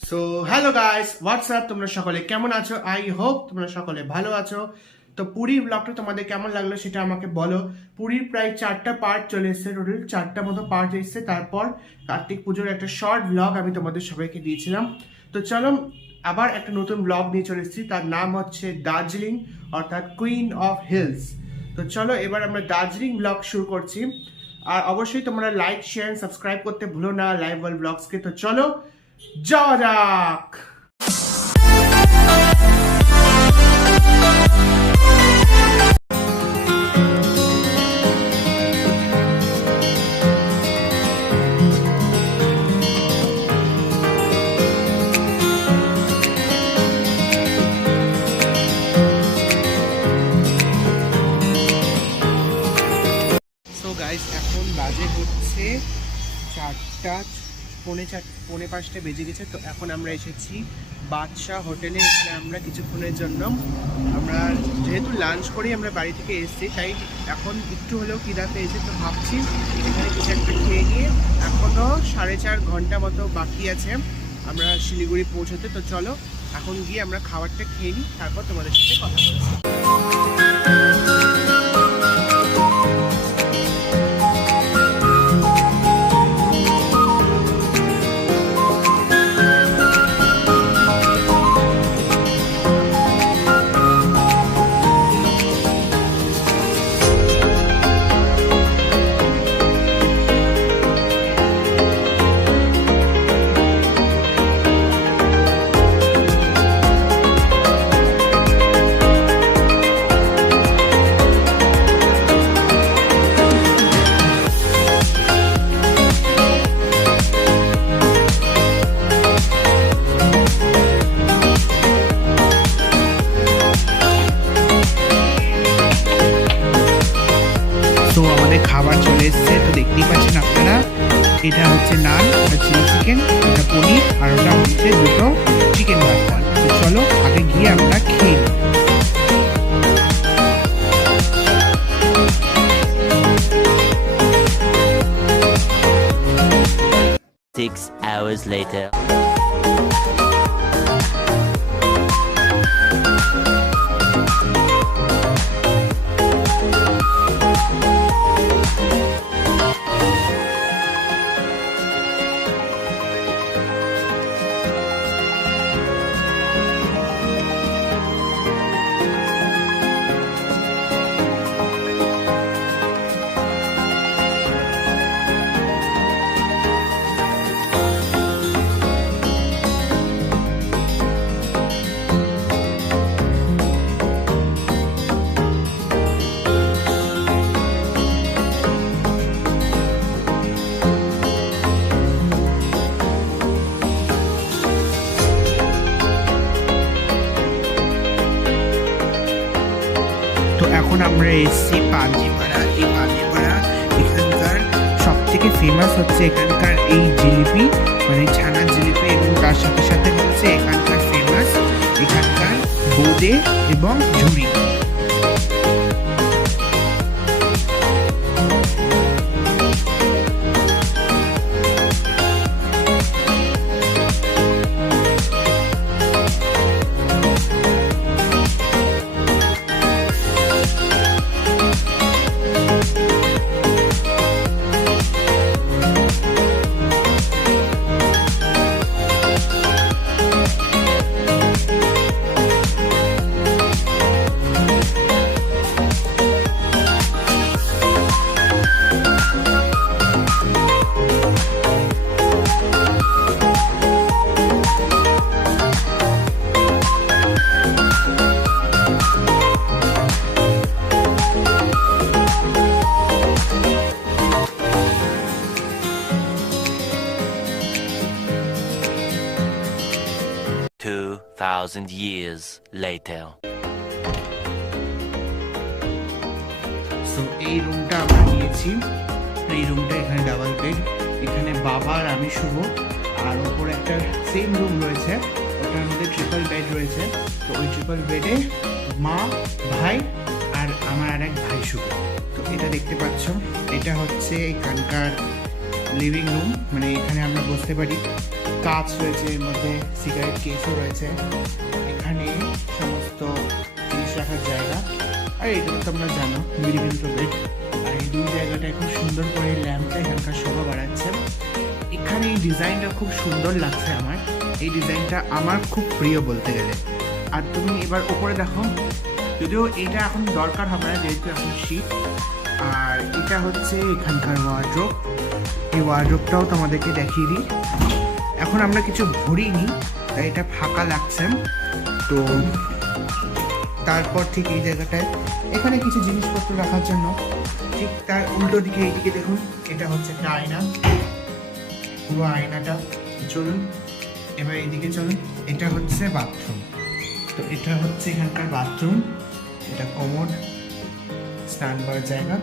So hello guys, WhatsApp, তোমরা সকলে কেমন আছো? আই হোপ তোমরা সকলে ভালো আছো। তো পুরীর ব্লগটা তোমাদের কেমন লাগলো সেটা আমাকে বলো। পুরীর প্রায় 4টা পার্ট চলে এসেছে, টোটাল 4টা মতো পার্ট এসেছে। তারপর কার্তিক পুজোর একটা শর্ট ব্লগ আমি তোমাদের সবাইকে দিয়েছিলাম। তো চলো আবার একটা নতুন ব্লগ নিয়ে চলে এসেছি, তার নাম হচ্ছে দার্জিলিং, অর্থাৎ কুইন অফ হিলস। তো চলো এবার আমরা দার্জিলিং ব্লগ শুরু করছি। আর অবশ্যই তোমরা লাইক, শেয়ার, সাবস্ক্রাইব করতে ভুলো না লাইভ ওয়ার্ল্ড ব্লগসকে। তো চলো যাওয়া যাক। সো গাইস, এখন বাজে হচ্ছে 4টা, পৌনে 5টা বেজে গেছে। তো এখন আমরা এসেছি বাদশাহ হোটেলে। এখানে আমরা কিছুক্ষণের জন্য আমরা যেহেতু লাঞ্চ করেই আমরা বাড়ি থেকে এসেছি, তাই এখন একটু হলেও খিদা পেয়েছে। তো ভাবছি এখানে কিছু একটা খেয়ে নিয়ে, এখনও 4.5 ঘন্টা মতো বাকি আছে আমরা শিলিগুড়ি পৌঁছতে। তো চলো এখন গিয়ে আমরা খাবারটা খেয়ে নিই, তারপর তোমাদের সাথে কথা বলছি। তো আমাদের খাবার চলে এসছে, তো দেখতেই পাচ্ছেন আপনারা। এটা হচ্ছে নান, এটা চিলি চিকেন, এটা পনির, আর ওটা হচ্ছে দুটো চিকেন ভাজা। তো চলো আগে গিয়ে আমরা খেয়ে নিই। 6 hours later. তো এখন আমরা এসেছি পাঞ্জিপাড়া। এই পাঞ্জিপাড়া এখানকার সব থেকে ফেমাস হচ্ছে এখানকার এই জিলিপি, মানে ছানার জিলিপি, এবং তার সাথে সাথে হচ্ছে এখানকার ফেমাস এখানকার বোঁদে এবং ঝুড়ি। Thousand years later. সো এই রুমটা আমরা নিয়েছি। এই রুমটা এখানে ডাবল বেড, এখানে বাবা আর আমি শুভ। আর ওপরে একটা সেম রুম রয়েছে, ওটার মধ্যে ট্রিপল বেড রয়েছে। তো ওই ট্রিপল বেডে মা, ভাই আর আমার আর এক ভাই শুভ। তো এটা দেখতে পাচ্ছ, এটা হচ্ছে এখানকার লিভিং রুম, মানে এখানে আমরা বসতে পারি। কাঁচ রয়েছে, এর মধ্যে সিগারেট কেসও রয়েছে, এখানে সমস্ত জিনিস রাখার জায়গা। আর এটা তো তোমরা জানো মেডিকেল টয়লেট। আর এই দুই জায়গাটায় খুব সুন্দর করে ল্যাম্পটা এখানকার শোভা বাড়াচ্ছে। এখানে এই ডিজাইনটা খুব সুন্দর লাগছে আমার, এই ডিজাইনটা আমার খুব প্রিয় বলতে গেলে। আর তুমি এবার উপরে দেখো, যদিও এটা এখন দরকার হবে না যেহেতু এখন শীত। আর এটা হচ্ছে এখানকার ওয়ার্ড্রোব, এই ওয়ার্ড্রোবটাও তোমাদেরকে দেখিয়ে দিই। এখন আমরা কিছু ভরিনি তাই এটা ফাঁকা লাগছে। তো তারপর ঠিক এই জায়গাটায় এখানে কিছু জিনিসপত্র রাখার জন্য, ঠিক তার উল্টো দিকে এইদিকে দেখুন, এটা হচ্ছে একটা আয়না, পুরো আয়নাটা। চলুন এবার এইদিকে চলুন, এটা হচ্ছে বাথরুম। তো এটা হচ্ছে এখানকার বাথরুম, এটা কমোড, স্নান করার জায়গা।